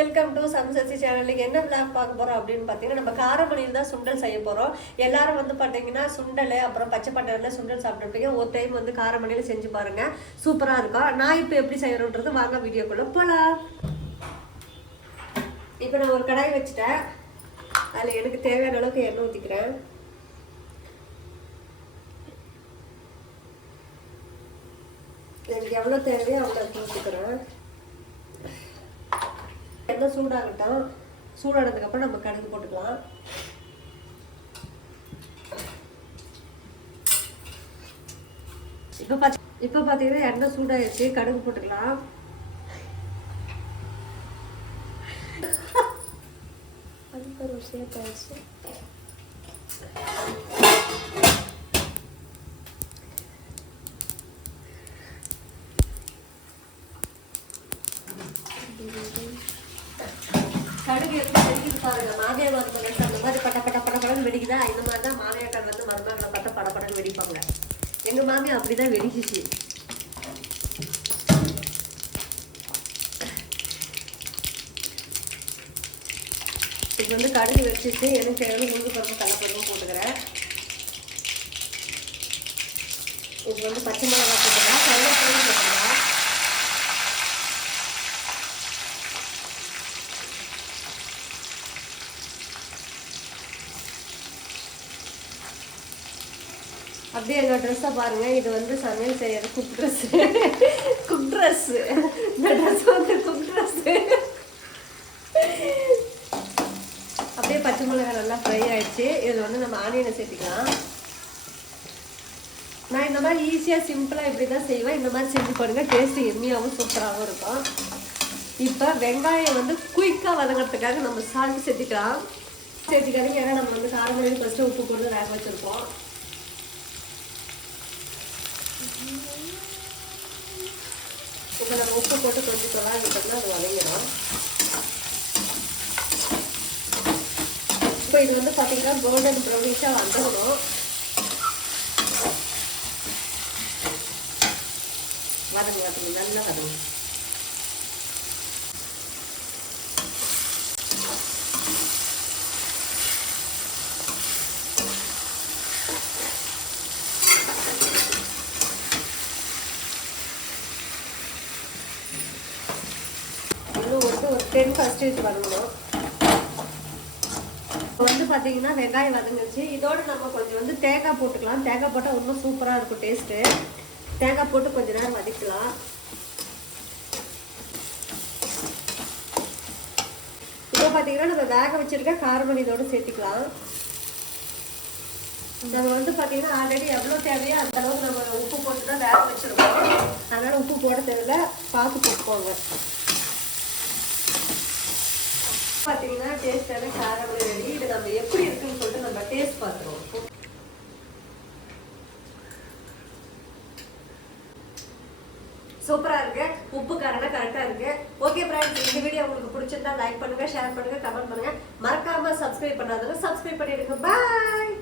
Welcome to சம்சசி சேனலுக்கு என்ன vlog பார்க்க போறோம் அப்படின்னு பார்த்தீங்கன்னா நம்ம காரமணியில் தான் சுண்டல் செய்ய போறோம். எல்லாரும் வந்து பார்த்தீங்கன்னா சுண்டல் அப்புறம் பச்சை பட்டாணியில் சுண்டல் சாப்பிட்டுருப்பீங்க. ஒரு டைம் வந்து காரமணியில் செஞ்சு பாருங்க. சூப்பரா இருக்கும். நான் இப்போ எப்படி செய்யறோன்றது வாங்க வீடியோக்குள்ள போலாம். இப்போ நான் ஒரு கடாய் வச்சுட்டேன். அதில் எனக்கு தேவையான அளவுக்கு எண்ணெய் ஊற்றிக்கிறேன் எனக்கு எவ்வளோ தேவையோ அவ்வளோ ஊற்றிக்கிறேன் எண்ணெய் சூடாகட்டும் சூடானதுக்கப்புறம் நம்ம கடுகு போட்டுக்கலாம். இப்போ பார்த்து இப்போ பார்த்தீங்கன்னா எண்ணெய் சூடாகிடுச்சு கடுகு போட்டுக்கலாம். அதுக்கு ஒரு விஷயம் எப்படி வெடிக்குது பாருங்க. மாமியார் அந்த மாதிரி பட்ட பட்ட பட வெடிக்குதா? இந்த மாதிரி தான் மாமியார் வந்து மருமகளை பட்ட பட வெடிப்பாங்க. எங்க மாமியார் அப்படிதான் வெடிச்சிச்சு. இது வந்து கடுகு வச்சுட்டு எனக்கு தேவையான முழுது பருப்பு கடலப்பருப்பும் போட்டுக்கிறேன். இது வந்து பச்சை மிளகா போட்டுக்கிறேன். கருவேப்பிலை போட்டுக்கிறேன். அப்படியே எங்கள் ட்ரெஸ்ஸை பாருங்க. இது வந்து சமையல் செய்யறது குக் ட்ரெஸ் குக் ட்ரெஸ் இந்த ட்ரெஸ் வந்து குக் ட்ரெஸ் அப்படியே பச்சை மிளகாய் நல்லா ஃப்ரை ஆயிடுச்சு. இதில் வந்து நம்ம ஆனியனை சேர்த்துக்கலாம். நான் இந்த மாதிரி ஈஸியாக சிம்பிளாக இப்படி தான் செய்வேன். இந்த மாதிரி செஞ்சு பாருங்க டேஸ்ட்டு எம்மியாகவும் சூப்பராகவும் இருக்கும். இப்போ வெங்காயம் வந்து குயிக்காக வதங்கிறதுக்காக நம்ம சால்ட் சேர்த்துக்கலாம். சேர்த்துக்காதீங்க. ஏன்னா நம்ம வந்து காரமணி ஃபஸ்ட்டு உப்பு போட்டு வேக வச்சுருப்போம். இப்போ நம்ம உப்பு போட்டு கொஞ்சம் தொலா அது வளையிடும் இப்போ இது வந்து பார்த்தீங்கன்னா கோல்டன் ப்ரௌனிஷாக வந்துடணும் வதங்க வதங்க நல்லா வதங்க இன்னும் வந்து ஒரு டென் வதங்கணும் இப்போ வந்து பார்த்தீங்கன்னா வெங்காயம் வதங்கிச்சு இதோடு நம்ம கொஞ்சம் வந்து தேங்காய் போட்டுக்கலாம். தேங்காய் போட்டால் இன்னும் சூப்பராக இருக்கும் டேஸ்ட்டு தேங்காய் போட்டு கொஞ்சம் நேரம் வதக்கலாம். இப்போ பார்த்தீங்கன்னா நம்ம வேக வச்சுருக்க காரமணி இதோட சேர்த்துக்கலாம். நம்ம வந்து பார்த்தீங்கன்னா ஆல்ரெடி எவ்வளோ தேவையோ அந்த அளவுக்கு நம்ம உப்பு போட்டு தான் வேக வச்சுருக்கோம். அதனால் உப்பு போட தேவையில்ல. பார்த்து போட்டுக்கோங்க. பார்த்தீங்கன்னா டேஸ்டான காரமணி ரெடி இது நம்ம எப்படி இருக்குன்னு சொல்லிட்டு நம்ம டேஸ்ட் பார்த்துருவோம். சூப்பரா இருக்கு. உப்பு காரெல்லாம் கரெக்டா இருக்கு. ஓகே ஃப்ரெண்ட்ஸ் இந்த வீடியோ உங்களுக்கு பிடிச்சிருந்தா லைக் பண்ணுங்க ஷேர் பண்ணுங்க கமெண்ட் பண்ணுங்க. மறக்காம சப்ஸ்கிரைப் பண்ணாதவங்க சப்ஸ்கிரைப் பண்ணிடுங்க. பாய்